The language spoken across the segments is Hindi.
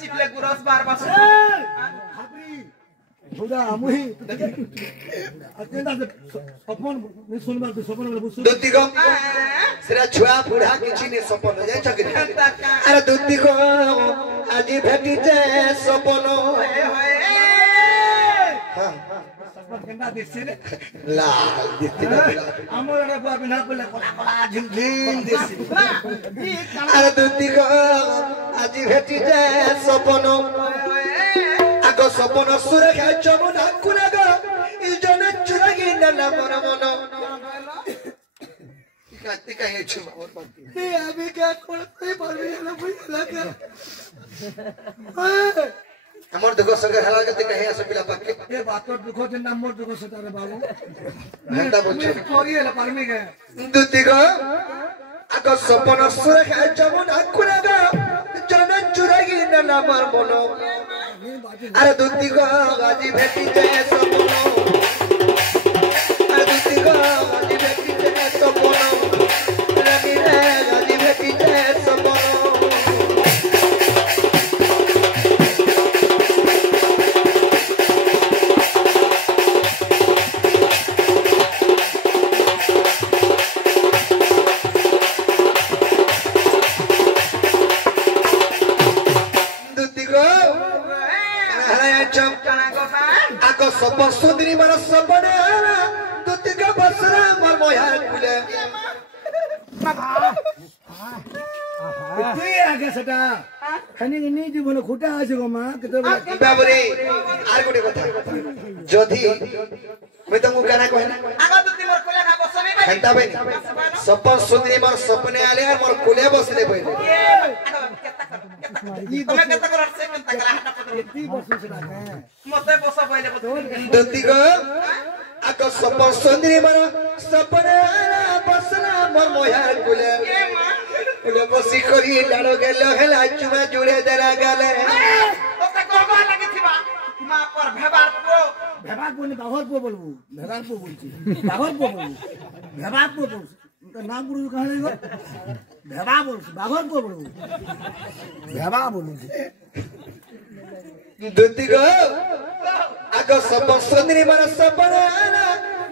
चिपले गुरस बार बार बुढ़ा मुही अकेला से सपन नहीं सुनबार तो सपन वाला बुझ दुत्ती को सेरा छुआ बुढ़ा किछि ने सपन जाय छ कि अरे दुत्ती को आज भेटी जे सपन हां सपन केना दिसि रे ला दित्ती ना हमर रे बुआ बिना पले कोला कोला झिलझिल दिसि अरे दुत्ती को आज भेटी जे सपन आगो सपन सुरक्षा जमुना कुनागो इजन चुरागी नला मन मन काती काहे छु मोर बाकी ए अभी क्या कोई परबे ना बुझला का हमर दुगो संग हला के कहे आसे पिला पाके ए बात दुखो जे नाम मोर दुखो से तारे बाबू घंटा बोल कोरिए परमी के दुती को आगो सपन सुरक्षा जमुना कुनागो इजन चुरागी नला मन मन अरे दुती को गाजी भेटी जाए सपनो अरे दुती को गाजी भेटी जाए सपनो रवि रे गाजी भेटी जाए सपनो आको सब सुंदरी मर सपने दुती का बसरा मर मोया कुले তুই আগে সেটা খানি নি জীবন খুঁটা আছে গো মা কেতে বাবরে আর গোটে কথা যদি मैं तुमको कहना कोई ना आगा दुती मोर कोला का बसने बे घंटा बे सपन सुंदरी मर सपने आले और मोर कुले बसले पहिले तुम्हें केता कर से केता करा हटा पकड़ ती बसु से ना मते बस पहिले दुती को आको सपन सुंदरी मर सपने आला बसला मोर मोया कुले कुले बसी करी लाडो गेलो हेला चुमा जुड़े दरा गाले ओते कहबा लागि थिबा मা पर भेबार पो बाघर पो बोलबू भेबार पो बोलছি बाघर पो बोलबू भेबार पो बोल उनका नाम गुरु कहां लेगो भेबा बोल बाघर पो बोलबू भेबा बोलू दुती को आको सब सुंदरी मर सपना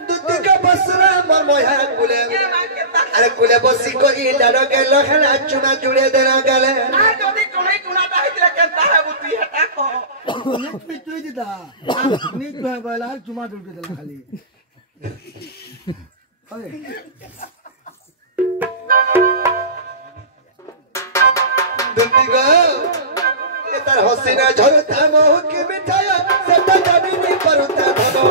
दुती का बसरा मर मोया कुले अरे कुले बसी कोई लाडो गेलो हेला चुमा जुड़े दरा गाले आ जदी कोनै टुनाटा हैतले केता है बुती हटा को नीच तुई दिदा नीच तो बोला चुमा जुड़ के दल खाली अरे दुती को ये तार हसीना झरता मोह के मिठाया सब जमीनी परुता धनो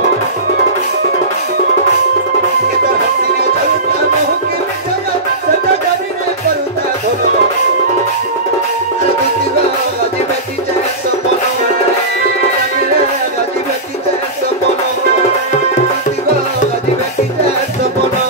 ये तार हसीना झरता मोह के मिठाया सब जमीनी परुता धनो अरे दुती को गाजी बेटी जाए सपनो गाजी बेटी जाए सपनो दुती को गाजी बेटी जाए सपनो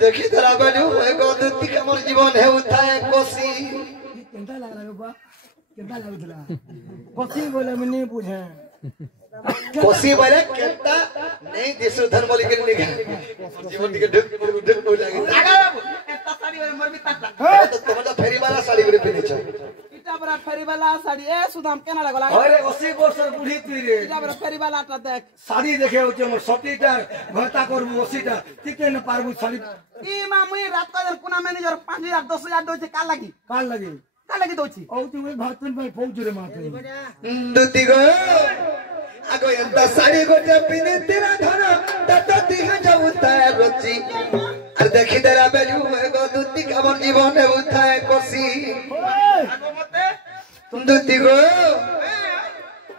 देखी धरा बलू एगो दुती के मोर जीवन है उठाए कोसी केंता लागला बा केंता लागला कोसी बोले मैं नहीं पूछे कोसी बोले केंता नहीं देशो धर्म बोली के निका जीवन के ढक ढक हो लागे आगा बाबू एता साड़ी वाला मोर भी ताता तो तुमला फेरी वाला साड़ी गुरे पिने छ इटा बरा फेरी वाला साड़ी ए सुदाम केना लागला अरे 80 वर्ष बुढ़ी तुई रे इटा बरा फेरी वाला ता देख साड़ी देखे हो जे 70टा घरता करबू 80टा टिके न पारबू साड़ी ई मा मुई रात का कुना मैनेजर 5000 10000 दोचे का लागी दोची औ तू भातन भाई पहुंच रे माथे दुती गो आगो एंता साड़ी गोटे पिने तेरा धन तत दिह जाउताए रोची अरे देखी दरा बेलू एगो दुती का मोर जीवन है उठाए कोसी লাগো মতে দুতি গো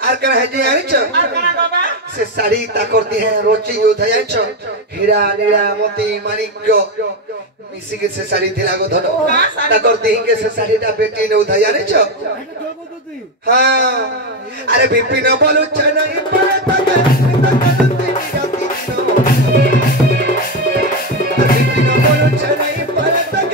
আর কেন হেজি আনিছ আর কানা বাবা से साड़ी ताकरती है रोची योद्धा जानिछो हीरा नीला मोती माणिक्य मिसी के से साड़ी थिला गो धन ताकरती के से साड़ीटा बेटी ने उधा जानिछो हां अरे बिपिन बोलु चनई पर तक बिपिन बोलु चनई पर तक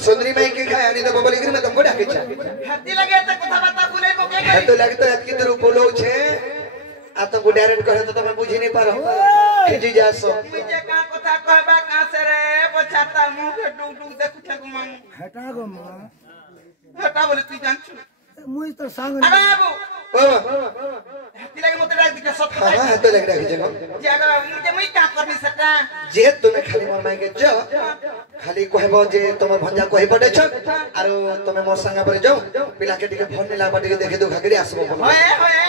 सुंदरी माई के खाया नहीं तो बबली गिर में तुमको डाके छा हत्ती लगे त कथा बाता बोले बोके है तो लगता है कि तेरे बोलो छे आ तो को डायरेक्ट करे तो तुम्हें बुझी नहीं पारो खिजी जासो मुझे का कथा कहबा का से रे बचाता मुंह के डुक डुक देखु छे गुमा हटा गो मां हटा बोले तू जान छु मुई तो संग अरे बाबू बाबा हत्ती लगे मते डाक दिखे सब हां है तो लग रहा है जगह जागा मुझे मुई का करनी सटा जे तुम्हें खाली मन माई के जो खाली कहबो जे तुम भंजा कहि पड़े छ आरो तुम मोर संगा पर जाओ पिला के टिके फोन नहीं लागबा टिके देखे दो घागरी आसबो बोल होए होए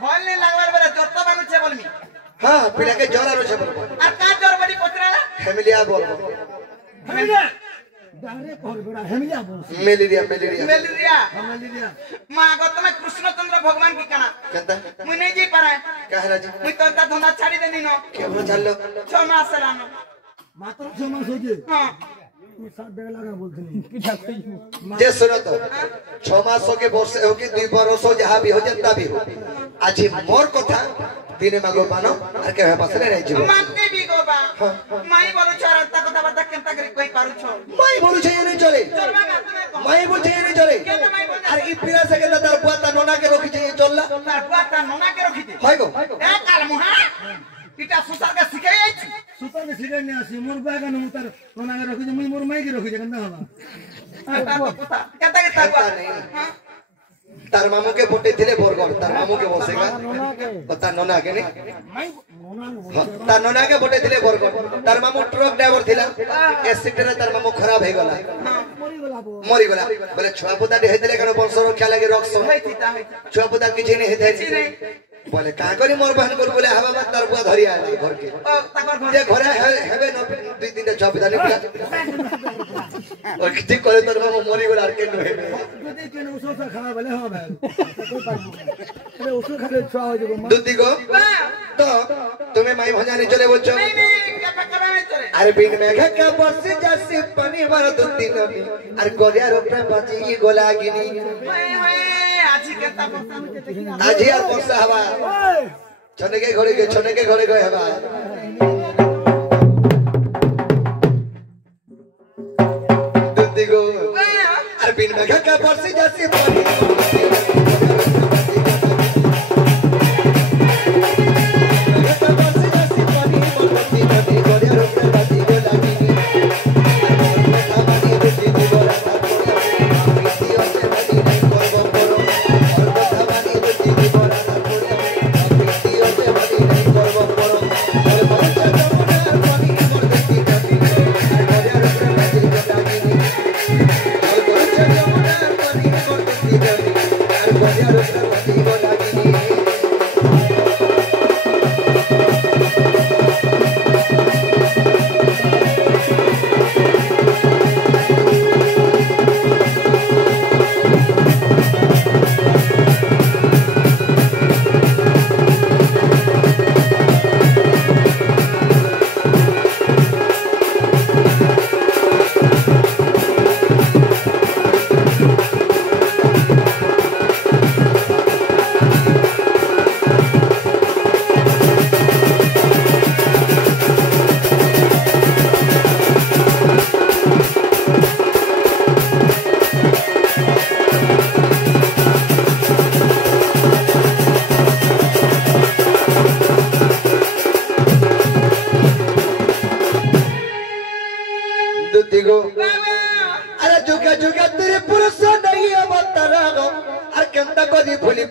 फोन नहीं लागबार बरे जोरता बानु छे बोलमी हां पिला के जोर आरो छ बोल आ का जोर बड़ी पतराला फैमिलिया बोल हेमिलिया डायरेक्ट कॉल बड़ा हेमिलिया बोल मेलेरिया मेलेरिया हेमिलिया मां गौतम कृष्णचंद्र भगवान की कना कहता मुई नहीं जी पाराय कहरा जी मुई तो धंधा छाड़ी देनी नो के हो चलो 6 मास लानो मात्र 6 मास हो जे हां तू 7 डेग लगा बोलथनी जे सुनो तो 6 मासों के वर्ष हो कि 2 बरस हो जहां भी हो जनता भी हो आज मोर कथा दिने मागो मानो আর কে পাছরে নাই জীব मानते भी गोबा माई बोलु छार ता कथा बाता केनता करी कोई पारु छो মাই বলু छै নাই চলে चलबा का तुमे को মাই বলছে নাই চলে কেন মাই बोल আর ই পিরা থেকে তার বুয়াতা নোনা কে রখি छै চললা तार बुआता नोना के रखी दे হয় গো ए काल मुहा पिटा सुसार का सिखाई आई छी सुता में सिगरेट नहीं आसी मोर बागा न उतर नोना के रखि जे मुई मोर माई के रखि जे कंदा हवा आता तो पता केनता के तागवा हां तार मामू के पोटे थिले बोरगड़ तार मामू के बसेगा बता नोना के नहीं माई नोना तार नोना के पोटे थिले बोरगड़ तार मामू ट्रक ड्राइवर थिला एक्सीडेंट रे तार मामू खराब हे गला मरी गला बो मरी गला बोले छुआ पुता दे हेतले कनो बंश रक्षा लागे रक्षो होई थी ता होई छुआ पुता किछि नहीं हेतै बोले का करी मोर बहन कर बोले हवा मत तार बुआ धरि आले घर के ओ ताकर घर जे घरे हेबे न 2-3 छुआ पुता नहीं बुला और किछि करे तार मामू मरी गला के न हेबे যদি কেন ওসো খাওয়া বলে হ্যাঁ ভাই कोई पार अरे ओसो खाले छुआ हो जे दुती को तो तुम्हें माई भजाने चले बोलछो नहीं नहीं क्या पकड़ा नहीं चले अरे बिन मेघा का बरसे जासे पानी भर दुती नबी अरे गोरिया रोपना बाजी गोलागिनी होए होए आजी केनता पता आज यार वर्षा हवा छने के घरे गए हवा दुती को अरे बिन मेघा का बरसे जासे पानी Thank you.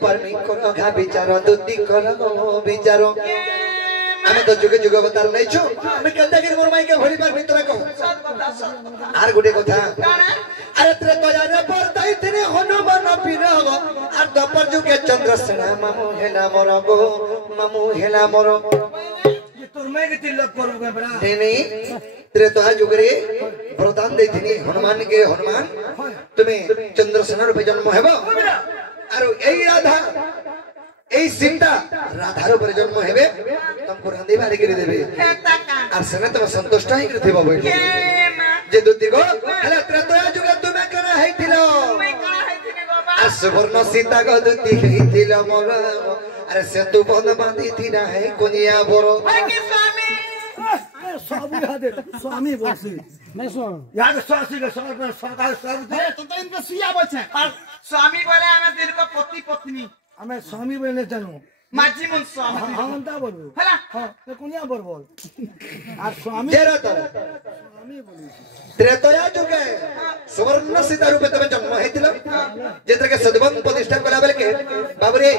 पारनी करो घा विचार दुदी करो विचार आमे तो जुगे जुगे अवतार नै छु आमे केनता के मोर माई के भरी पार मित्र को आर गुटे कथा अरे तेरे तो यार पर ताई तेरे हनुमान पिरग आर दपर जुगे चंद्रसेना मामू हेला मोर गो मामू हेला मोर ये तोर मैं के तिलक करोगे बड़ा नहीं तेरे तो आज जुगरे वरदान देथिनी हनुमान के हनुमान तुम्हें चंद्रसेना रूपे जन्म हेबो आरो एई राधा एई सीता राधार ऊपर जन्म हेबे तुमको रांधी बारी कर देबे आर सेना तुम संतुष्ट ही कर देबो बोल जे दुती को हला तेरे तो आज जुगे तुम्हें करा हेतिलो आ सुवर्ण सीता को दुती हेतिलो मोर अरे सेतु बंध बांधी थी ना है कोनिया बोरो स्वामी हादे स्वामी बोलसी मैं स्वामी यार स्वासी के सरकार सब अरे तो इनको सिया बोलछे स्वामी बोले हमें दिल को पति पत्नी हमें स्वामी बोलने जानो माझी मन स्वामी हम ता बोलबो हला हां ते कोनिया बोल আর स्वामी तेरा तो स्वामी बोली त्रेतया जुगे सुवर्ण सीता रूपे तबे जन्म हेतिलो जेतरे के सदबन प्रतिष्ठा कला बेले के बाबरे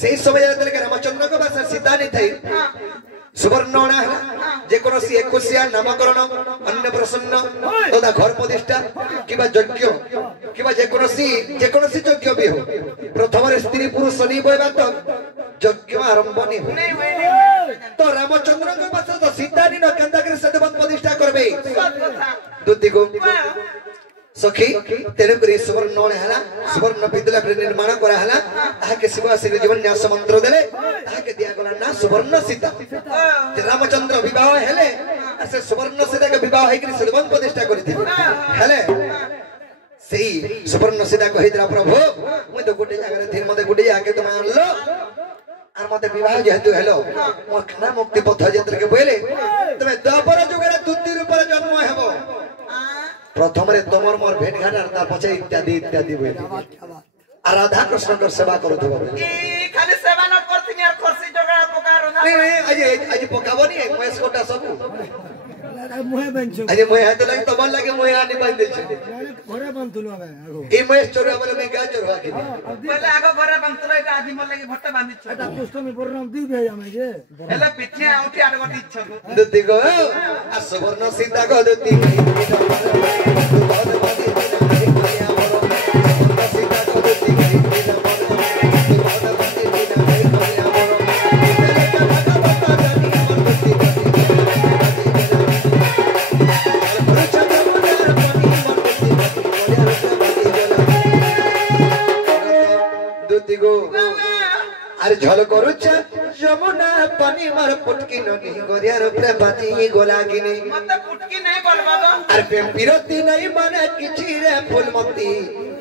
सेही समय जेतरे के रामचंद्र को बास सीता नहीं थई सुवर्णना जे कोनो सी एकुसिया नामकरण अन्य प्रसन्न तथा घर प्रतिष्ठा किबा यज्ञ किबा जे कोनो सी यज्ञ भी हो प्रथम रे स्त्री पुरुष नहीं बोइबा तो यज्ञ आरंभ नहीं हो तो रामचंद्र को बास तो सीता नहीं न केंदा के सदबन प्रतिष्ठा करबे दुती को सखी तेरे करे सुवर्ण हला सुवर्ण विद्यालय के निर्माण करा हला आ के शिव श्री जीवन न्यास मंत्र देले आ के दिया गला ना सुवर्ण सीता जे रामचंद्र विवाह हेले से सुवर्ण सीता के विवाह है कि सदबन प्रतिष्ठा करिथि हेले सेही सुवर्ण सीता कहितरा प्रभु मैं तो गुटे जगह रे थिर मते गुटे आके तुम आनलो आर मते विवाह जेतु हेलो मोर खाना मुक्ति पथ जत्र के बोले तमे द्वापर जुगरे दुती रूप रे जन्म हेबो प्रथम रे तमर मोर भेट घाट आर तार पछे इत्यादि इत्यादि बोले आ राधा कृष्ण कर सेवा करू थबो ई खाली सेवा न करथिनी और खर्सी जगह पकार नहीं आज पकाबनी महेश कोटा सब मुहे बंचो आज मोय हाथ लगे तमन लगे मोय आनी बांध दे छै घरे बंतुलो आबे आगो ई महेश चोरा बोले मैं क्या चोरवा के बोले आगो घरे बंतलो एटा आदि मन लगे भट्टा बांधी छ এটা পুষ্টমি প্রোগ্রাম দি ভে আমি যে हेले पिठे उठी आड गटी इच्छा को दुती को आ सुवर्ण सीता को दुती सीता को दुती अरे झल करूच यमुना पानी मार पुटकी ननी गोरिया रे बाजी गोलागिनी मत पुटकी नहीं बोल बाबा अरे प्रेम विरती नहीं माने किछि रे फूलमती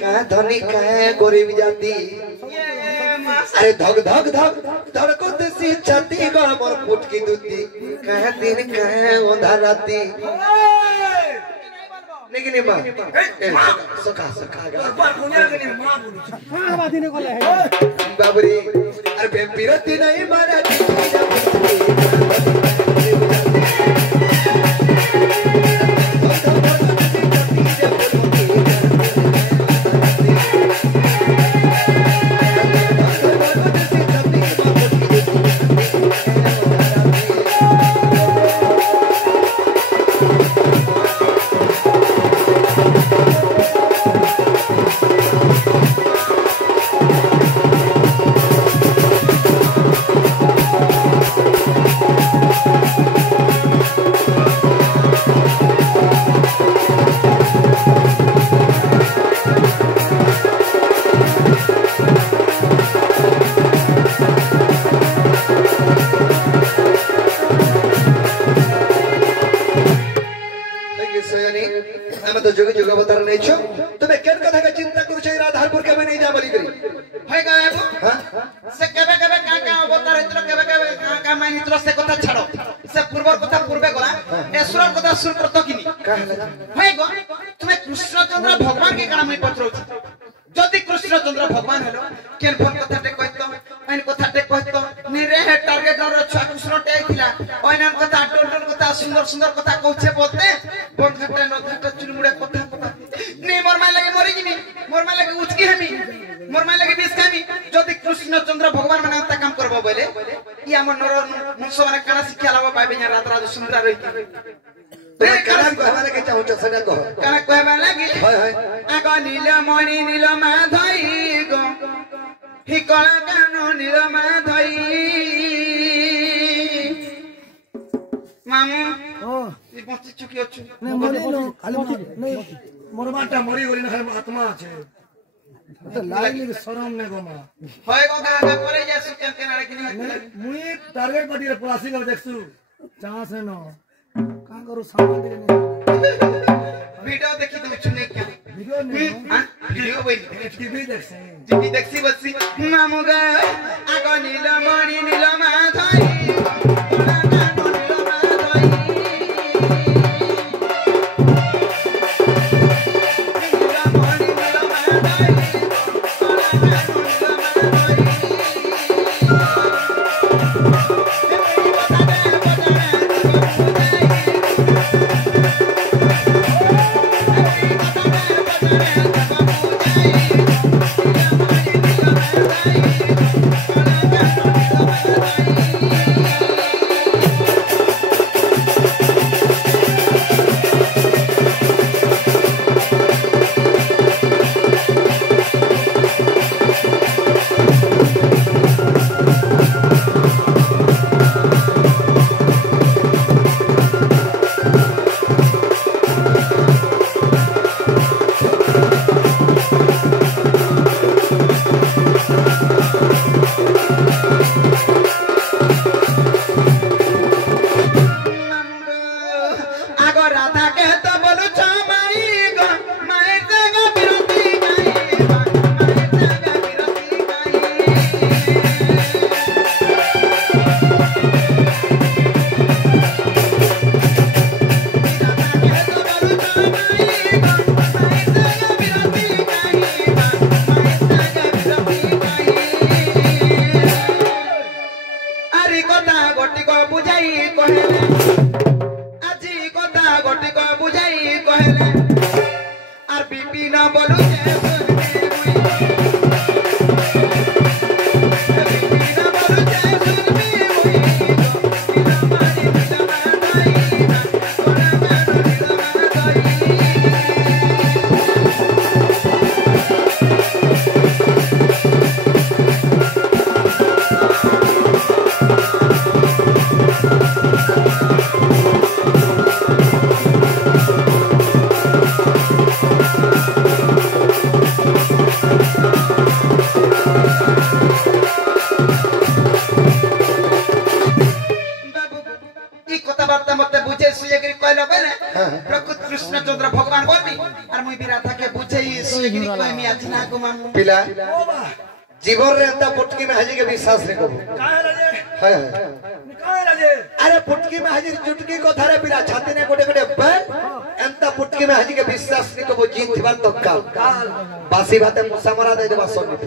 का धनी का गरीब जाती ये मास अरे धक धक धक धड़कत सी छाती गो मोर पुटकी दूती का दिन का ओंधा राती लेकिन मां सखा सखा गा हां बादिने कोले है बाबरी अरे प्रेम विरती नहीं माने किछि तो जुग जुग अवतार नहीं छो तुम्हें केन कथा का चिंता करू छै राधारपुर के में नहीं जा बोली करी है गावे को हां से केबे केबे का अवतार हितरो केबे केबे का माइन हितरो से कथा छाड़ो से पूर्व कथा पूर्वे गला एसुर कथा सुर करतो किनी का हला है गो तुम्हें कृष्णचंद्र भगवान के काना में पत्रो जदि कृष्णचंद्र भगवान हेलो केन फोन कथा टे कहतो आइन कथा टे कहतो निरे हे टारगेट और छुआ कृष्ण टे आइथिला ओइनान कथा टोल टोल कथा सुंदर सुंदर कथा कहछे बोलते बोन घटा न घटा चुलमुड़े कथा कथा ने मोर माय लगे मरि जिनी मोर माय लगे उचकी हमी मोर माय लगे बीस खामी जदि कृष्णचंद्र भगवान माने अंत काम करबो बोले ई हमर नर मुंसो माने काना शिक्षा लाबो पाइबे या रात रात सुंदर रही रे काना कहबारे के चाहू छ सदा कह काना कहबा लागी हाय हाय आगो नीलमणि नील माधई गो हि कला कानो नील माधई मामू ओ ई बंची चुकी अछु ने मरे नो खाली नहीं मरबाटा मरी गली ना खाली आत्मा আছে तो लाइन के शरम ने गोमा होय गो गागा करे जा सुकन केनारे किनी मुई टारगेट पार्टी रे पलासी कर देखसु चांस है नो का करू सामान दे वीडियो देखि दउ छने क्या वीडियो ने वीडियो बोल टीवी देखसे टीवी देखसी बसी मामू गा आगो नीलमणि नील माधई कला कानो नील माधई नीलमणि नील माधई कला कानो नील आगो राधा के तो बोलू छमाई गो माय जगह बिरती गाई माय जगह बिरती अरे कथा गोटी को बुझाई कहले আজি কথা গটি ক বুঝাই কহেলে আর বিপিন বলু যে শুনবি মুই বিপিন বলু যে শুনবি মুই নীলমণি নীল মাধই কলা কানো নীল মাধই ई कथाबार्ता मते बुझे सुयगिरी कहलो बेले प्रकृत कृष्णचंद्र भगवान बोलबी और मुई भी राधा के बुझे सुयगिरी कहमी आज ना को मामू पिला जीवन रे अंता पुटकी में हाजी के विश्वास रे कबू काहे राजे हाय हाय काहे राजे अरे पुटकी में हाजी चुटकी को थारे पिला छाती ने गोटे गोटे बन अंता पुटकी में हाजी के विश्वास रे कबू जीत थिबार तो काल बासी बाते मुसा मरा दे देबा सोनी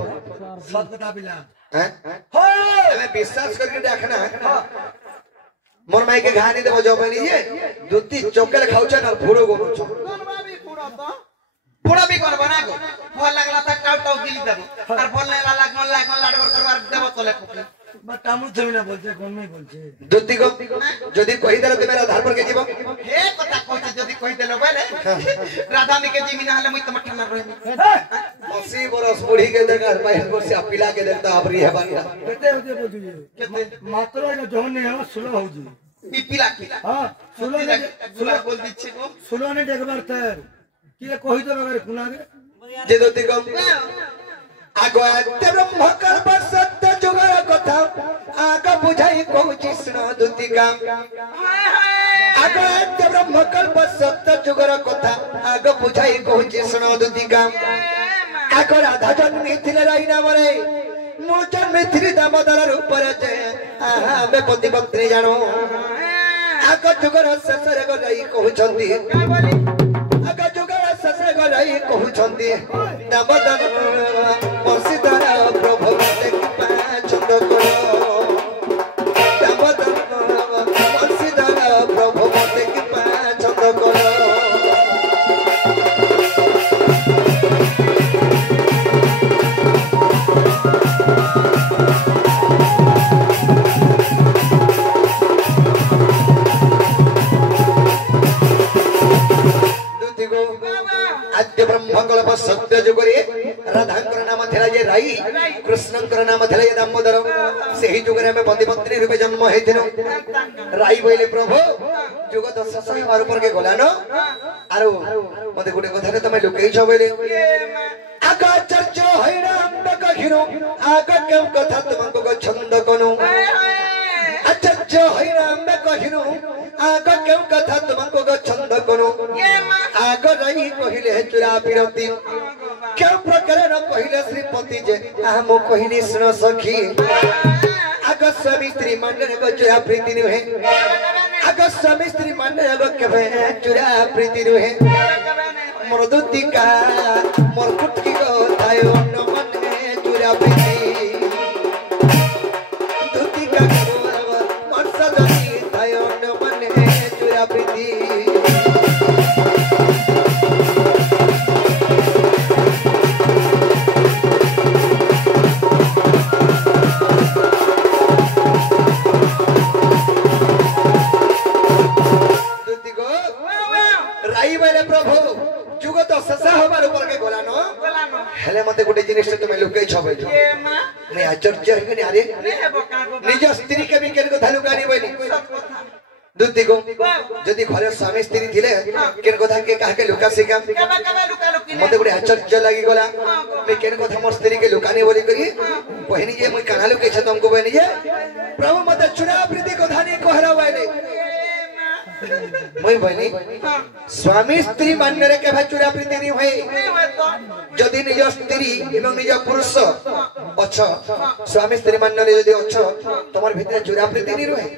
सत बता पिला हैं हमें विश्वास करके देखना है मोर माई के घानी देबो जबनी ये दुती चोकल खाउछन और फुड़ो गोनु छ कोनवा भी फुड़ो तो फुड़ो भी कर बना गो भल लागला त टाउ टाउ गिली देबो और भल नहीं लागल लाडवर करवार देबो तले पुकले बट हमु छबिना बोलछे कोन में बोलछे दुती को जदी कहि देले ते मेरा आधार पर के जीवो हे कथा कहते जदी कहि देलो बेले राधा ने के जीमी ना हले मुई तमठा ना रही 80 बरस बूढ़ी के देखा पहल वर्ष पिला के देखता अपरी है बानी केते होजे बोलछे केते मात्र न जोन ने हम सुलो होजी ई पिला पिला हां सुलो ने सुला बोल दिछे गो सुलो ने देखबार तर कि कहि तो अगर कुनागे जे दुती को आगो आते ब्रह्म कल्प सत्य जुगर कथा आग बुझाई को कृष्ण दुती का हाय हाय आगो आते ब्रह्म कल्प सत्य जुगर कथा आग बुझाई को कृष्ण दुती का आगो राधा जन्मी थिले राई नाम रे मु जन्मी थिली दामोदर रूप रे जे आहा बे पति भक्ति जानो आग जुगर ससरे गई कहउछंती आग जुगर ससरे गई कहउछंती दामोदर परसिदार प्रभु मते कृपा छंद करो दामोदर परसिदार प्रभु मते कृपा छंद करो थिला जे राई कृष्णंकर नाम थिला जे दामोदर सेही जुगरे में बंदीपत्नी रूपे जन्म हेथिनो राई बोले प्रभु जुग 10 बार ऊपर के गला न आरो मते गुटे कथा रे तमे लुकेई छ बोले आगा चर्चा हैरा अंब कहिनो आगा केम कथा तुमको को छंद कोनु चर्चा हैरा अंब कहिनो आगा केम कथा तुमको को छंद कोनु आगा रही कहिले चुरा पिरती केम प्रकार न कहिले श्रीपति जे हम कहिनी सुन सखी आगा स्वामी स्त्री मंडल को चुरा प्रीति नुहे आगा स्वामी स्त्री मंडल को केबे चुरा प्रीति नुहे मोर दुतिका मोर कुटकी को थायो न मने चुरा प्रीति दुतिका को मोर सजनी थायो न मने चुरा प्रीति हेले मते गुटे जिनिस तुमे लुकई छबे मैं आश्चर्य हेगनी अरे निज स्त्री के भी केन कथा लुकानी बनी दुति को जदी घरे स्वामी स्त्री थिले केन कथा के काहे के लुका सिका मते गुटे आश्चर्य लागी गला मैं केन कथा मोर स्त्री के लुकानी बोली करी कहनी जे मैं काना लुके छ तुमको बनी जे प्रभु मते चुरा प्रीति कथा नहीं कहरा वाले मैं बनी स्वामी स्त्री मान्य रे के चुरा प्रीति नहीं होई जदि निज स्त्री एवं निज पुरुष अच्छा स्वामी स्त्री मान्य रे जदि अच्छा तमर भीतर चुरा प्रीति नहीं रहे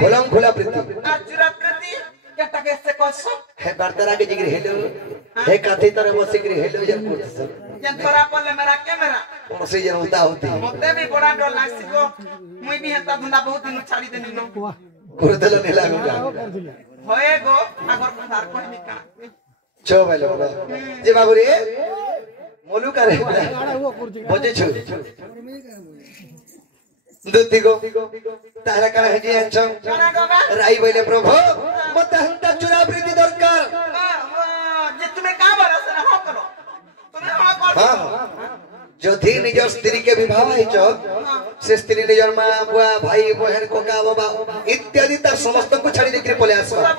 खोलम खोला प्रीति चुरा प्रीति केटा के से कहसो हे बर्दरा के जिगरी हेलो हे काथी तर बसिगरी हेलो जन पुरुष जन तोरा पले मेरा कैमरा कौन से जन होता होती मते भी बड़ा डर लागसी को मुई भी हता धुंडा बहुत दिन छाड़ी देनी न गुरुदल ने लागुगा होए गो आगर कथार कहनी का छो बेलो जे बाबू रे मोलू करे बजे छु दुति को तारा का है जे अंचम राई बोले प्रभु मते हंता चुरा प्रीति दरकार जे तुम्हें का बरस न हो करो तुम्हें हो कर हां जदि निज स्त्री के विवाह हिचो से स्त्री निजर मां बुआ भाई बहन कोका बाबा इत्यादि तार समस्त को छाड़ी देकरी पले आसबा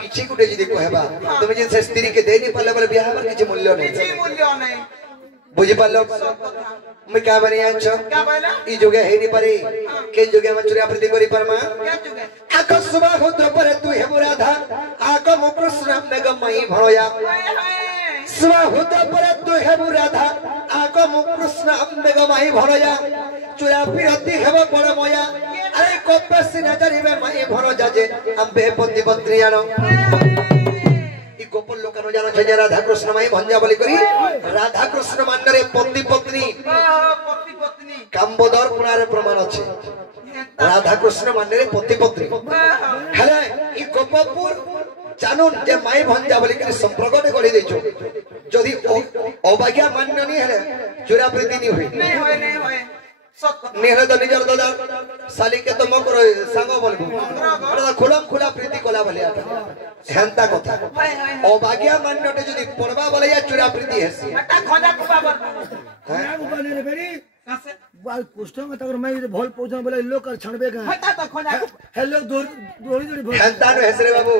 किछि गुटे जदि कहबा तुम जे से स्त्री के देनी पले बले बियाह में किछि मूल्य नहीं बुझि पालो मैं का बनी आछो का बोला ई जोगे हेनी परे के जोगे में चुरा प्रति करी परमा क्या जुगे आक सुबह होत पर तू हे राधा आक मुकृष्ण में गमई भरोया सुबह होत पर तू हे राधा आक मुकृष्ण में गमई भरोया चुरा पिरती हेब बड़ मोया अरे कोपस नजरी में मई भरो जाजे अंबे पति पत्रियानो ई गोपाल लोकनो जानो छ राधा कृष्ण मई भंजा बोली करी राधा कृष्ण मानरे पति पत्नी काम्बोदर पुरारे प्रमाण अछि राधा कृष्ण मानरे पति पत्नी हेले ई गोपपुर जानून जे माई भंजा बोली करी संप्रगटे गड़ी देछो जदी अभाग्या मान्य नहीं हेले चुरा प्रीति नहीं होई नहीं होए नेहरे तो निजर दादा साली के तो मकर सांगो बोलबो अरे खुलम खुला प्रीति कोला भलिया हेंता कथा अभाग्या मान्यटे जदी पड़बा बोले या चुरा प्रीति हेसी बेटा खोजा कुबा बर ना बुबाने रे बेरी कसे बाल पोस्टर में तकर मैं भोल पहुंचन बोले लोग कर छणबे का होता तो खोजा हेलो दोरी दोरी हेंता नो हेसरे बाबू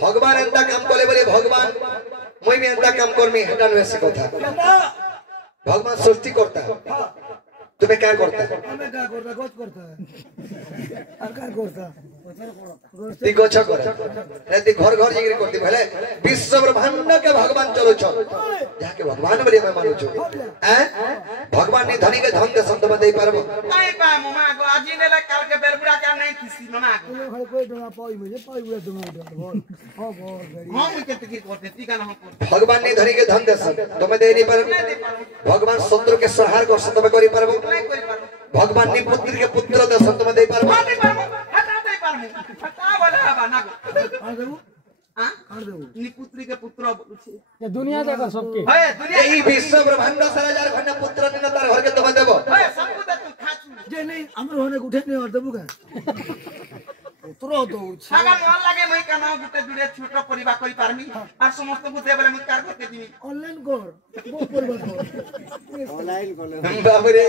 भगवान एंता काम कोले बोले भगवान मुई भी एंता काम करमी हेटा नो हेसी कथा भगवान सृष्टि करता तुम्हें क्या करता हमें क्या करता गोच करता और क्या करता ती गोछ कर ती घर घर जिगरी करती भले विश्व ब्रह्मांड के भगवान चलो छ जहा के भगवान बोले मैं मानु छु हैं भगवान ने धनी के धन के शब्द में दे परबो नहीं पा मुमा गो आजी ने काल के बेरबुरा का नहीं किसी ममा हर कोई डोना पाई मुझे पाई उड़ा डोना बोल हां बोल गड़ी हम के की करते ती का ना हम भगवान ने धनी के धन दे सब तुम्हें दे नहीं पर भगवान शत्रु के संहार कर सब में करी परबो नहीं कोई पर भगवान ने पुत्र के पुत्र दे सब में दे परबो नहीं पर हटा दे पर हटा बोला बना आ देबू हां आ देबू नी पुत्री के पुत्र ये दुनिया देखा सबके है दुनिया यही विश्व ब्रह्मांड 6000 खंड पुत्र ने तार घर के तब देबो है सब कुछ तू खाचू जे नहीं हमर होने उठे नहीं और देबू का उतरो तो सागा मन लागे मई का ना गुटे दुरे छोटो परिवार करी पारमी और समस्त को देबले मई कार करके दिमी ऑनलाइन कर वो परिवार कर बाबरे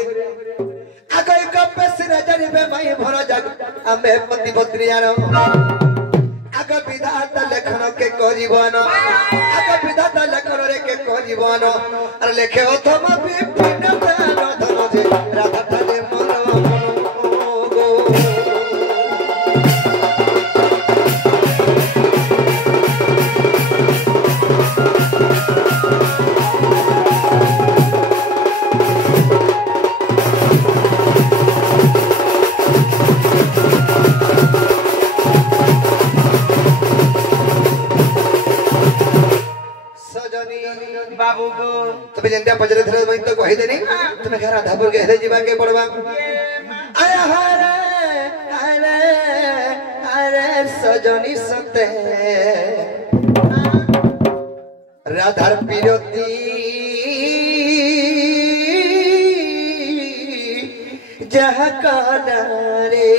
आगई कपे सिरा जानिबे माई भरा जाग आमे पति पत्नी आरो आग विधाता लेखन के करिबन आग विधाता लेखन रे के करिबन अरे लेखे अथम विपिन धन धन जे राधा ताले मन गो बाबू को तबे जनता पजरे धरे बइन तो कहि देनी तमे घर राधापुर के हेदे जीवा के पड़वा आया हरे सजनी सते राधार पिरती जहा काना रे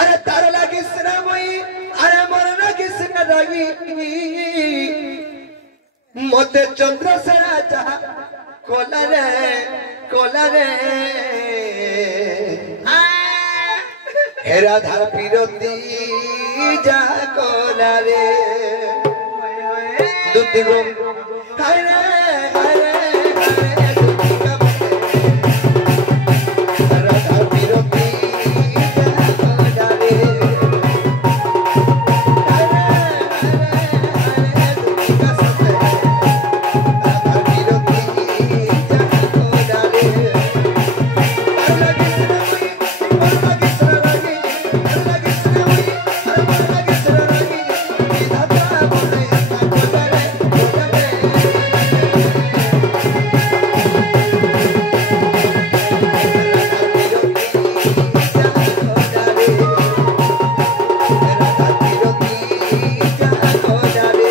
अरे तार लागी सनमई अरे मोर लागी सनरागी मते चंद्र से राजा कोला रे हेरा धार पिरती जा कोला रे दुति गो हाय रे दुति का राधा पिरती जा कोला रे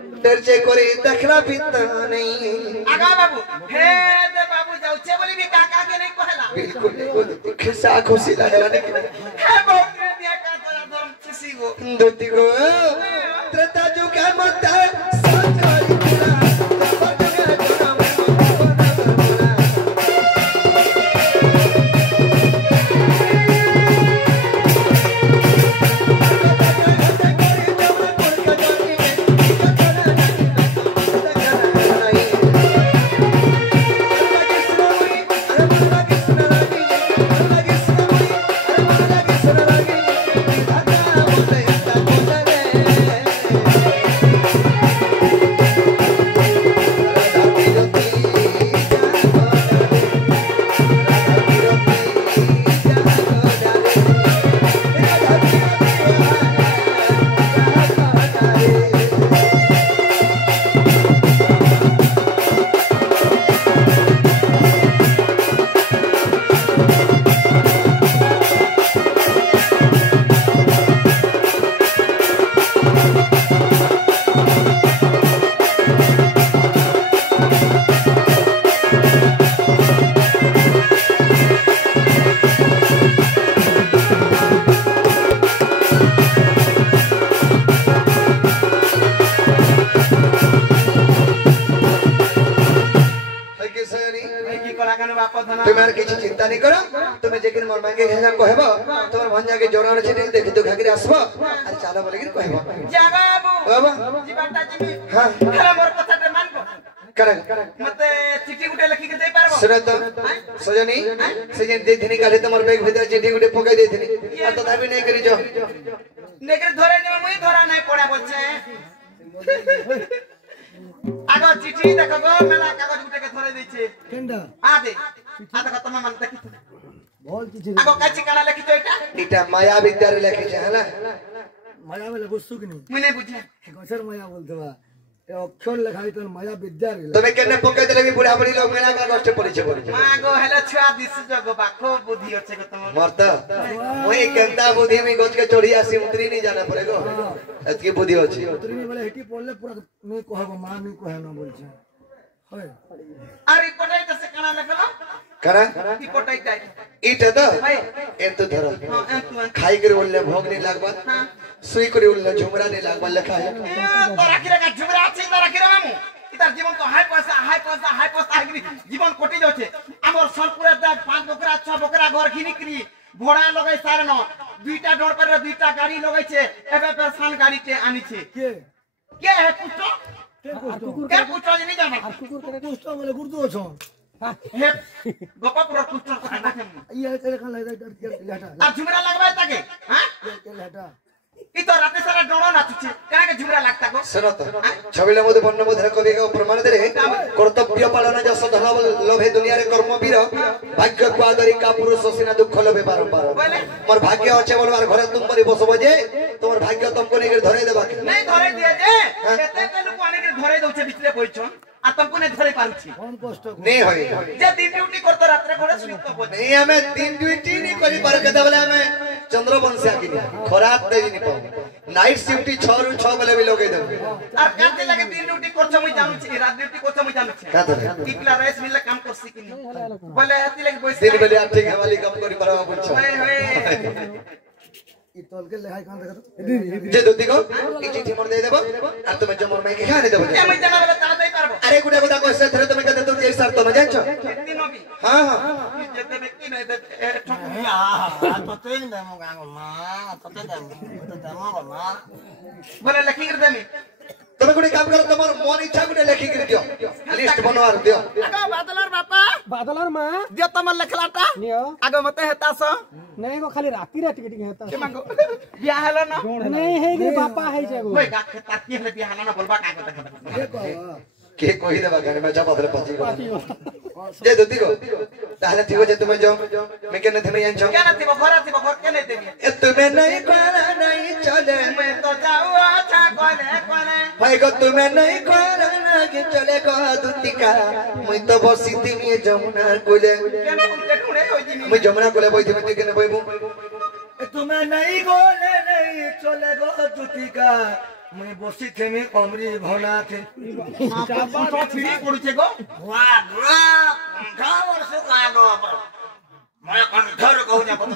देखला पिता नहीं आगा बाबू हे दे बाबू जाउचे बोली भी काका के नहीं कहला बिल्कुल खिसा खुशी लागला नहीं हे बाप रे दिया का तोरा धर्म खुशी गो दुति गो त्रेता जुग मत सचरी दिला तब जग जनम तुम्हारे किसी चिंता नहीं करो तुम्हें जेकिन मोर मांगे हेजा कहबो तोर भंजा के जोरान छिटे देखि तो खागिर आसबो अरे चाला बोले कि कहबो जागा बाबू बाबा जीवाटा जीवी हां हला मोर कथाटे मानबो करे मते चिट्ठी गुटे लिखि के दे पारबो सुन तो सजनी सजन दे धनी काले तमर बैग भीतर चिट्ठी गुटे पकाई दे धनी आ तो दाबी नहीं करी जो নেগরে ধরে দেব মুই ধরা নাই পড়া বলছে আগো চিঠি দেখো গো মেলা কাগজ গুটাকে ধরে দিয়েছে কেনটা আ দেখো তোমার মান দেখি বল কিছু আগো কাছি কানা লিখিছো এটা মায়া বিদ্যারে লিখেছে হ্যাঁ মায়া বলে বুঝছো কি নি মুই নাই বুঝে গছের মায়া বলতে বা এ অক্ষর লেখা হইতো মায়া বিদ্যার তুমি কেন পকাই দিলে কি বুড়া বুড়ি লোক মেলা কষ্ট পড়েছে মা গো হেলা ছুয়া দিছ গো বাকো বুদ্ধি আছে গো তোমার মরতা ওই কেনতা বুদ্ধি আমি গছ के चढ़ी आसी उतरी नहीं जाना पड़ेगा এতকি বুদ্ধি আছে তুমি বলে হেটি পড়লে পুরো নি কহব মা নি কহে না বলছে হয় আর রিপোর্টাই তো কানা লেখলো কারা রিপোর্টাই তাই ইটা তো এত ধরো খাই করে বললে ভোগ नहीं লাগবা সুই করে বললে ঝুমরা नहीं লাগবা লেখা है তোরা কি রেখা ঝুমরা আছে তোরা কি রে মামু ইতার জীবন তো হাই পয়সা হাইগরি জীবন কোটি যাচ্ছে আমার সরপুরে দেখ 5 বকরা 6 বকরা ঘর কিনিকরি ঘোড়া লাগাই সারে ন দুইটা ডোর করে দুইটা গাড়ি লাগাইছে এবে পেছন গাড়িতে আনিছে কে কে হে পুত্র কে কুকুর কে পুত্র জানি জানা আর কুকুর কে কুষ্ট বলে গুরদু আছো হে গোপাপুর পুত্র কথা দেখেন ইয়া কে খান লাগে লেটা আর ঝুমরা লাগবাই তাকে হ্যাঁ কে লেটা ই তো রাতে সারা ডোড়ো নাচছে কাকে ঝুমরা লাগতা গো सुनो तो छबिले मधु बन्न मधुर कवि का प्रमाण दे कर्तव्य पालन जस धन लोभे दुनिया रे कर्म वीर भाग्य को आदरी का पुरुष सिना दुख लोभे बारंबार मोर भाग्य আছে বলবার ঘরে তুমি বসবো যে তোমার ভাগ্য तुमको নেগে ধরে দেবা नहीं धरे दिए जे केते के लोक अनेक धरे दउछे बिचले बइछन आ तुमको ने धरे पारुछि कौन कष्ट नहीं होई जे दिन ड्यूटी करतो रात्रे घरे सुइत बोल नहीं हमें दिन ड्यूटी नहीं करी पार केते बोले हमें चंद्रवंशी आकिनी खराब दे नहीं पाऊ नाइट शिफ्ट 6 रु 6 बोले भी लोगे दे আর কাতে লাগে দিন ডিউটি করছ মই জানুছি রাত ডিউটি করছ মই জানুছি কাতে টিকলা রেস মিললে কাম করছি কিনি বলে হাতি লাগে বইছে दिन बेले ठीक है वाली काम करी पारवा बुझছো होए होए ই তলকে লেখাই কান দেখো যে দুতি গো এই চিঠি মোর দেই দেব আর তুমি জমর মাইকে খানে দেব এ মই জানা বলে তাড়া দেই পারবো আরে গুড়া কথা কইছে ধরে তুমি কত তুমি এই সার তো না জানছো কিতনি নবি हां हां যেতে বে কি নাই ঠকুনি তোতে দেমো গাঙ্গ মা তোতে দেমো মা বলে লেখি করে দেমি তুমি কোন কাম করো তোমার মন ইচ্ছা করে লেখি করে দিও লিস্ট বনোয়ার দিও আগো বাদলার বাপা बादलर माँ দিও তোমার লেখলাটা नियो আগো মতে হেতাছ नहीं वो खाली राती राती टिकटिंग है কে মাগো বিয়া হলো না नहीं है कि पापा है जागो ওই গাখ তাতি হলে বিয়া হলো না বলবা কাকে দেখা কে কও কে কই দেবা গানে মে চাপা ধরে পাজি যে দুতি গো তাহলে ঠিক আছে তুমি যাও মে কেন থেমে জানছো কেন দিব ঘর কেনে দেবি এ তুমি নাই করা নাই চলে मैं तो जाऊँ अच्छा कोने कोने ভাই গো তুমি নাই করা নাই চলে গো দুতি কা মুই তো বসি তুমি যমুনা কোলে কেন উল্টে ঠুড়ে হই দিনি মুই যমুনা কোলে বই তুমি তুই কেন বইবু তুমি নাই গোলে নাই চলে গো দুতিকা মই বসি থেমি কমরি ভনাতে তো ফিরি পড়ছে গো ওয়া ওয়া খাওয়ার সুকা গো মই কোন ধর কহু না পত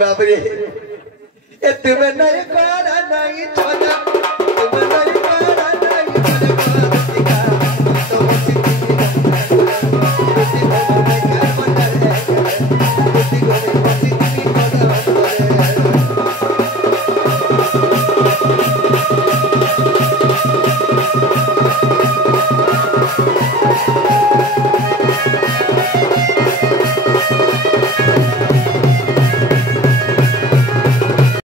বাবরে এ তুমি নাই করা নাই চলে তুমি নাই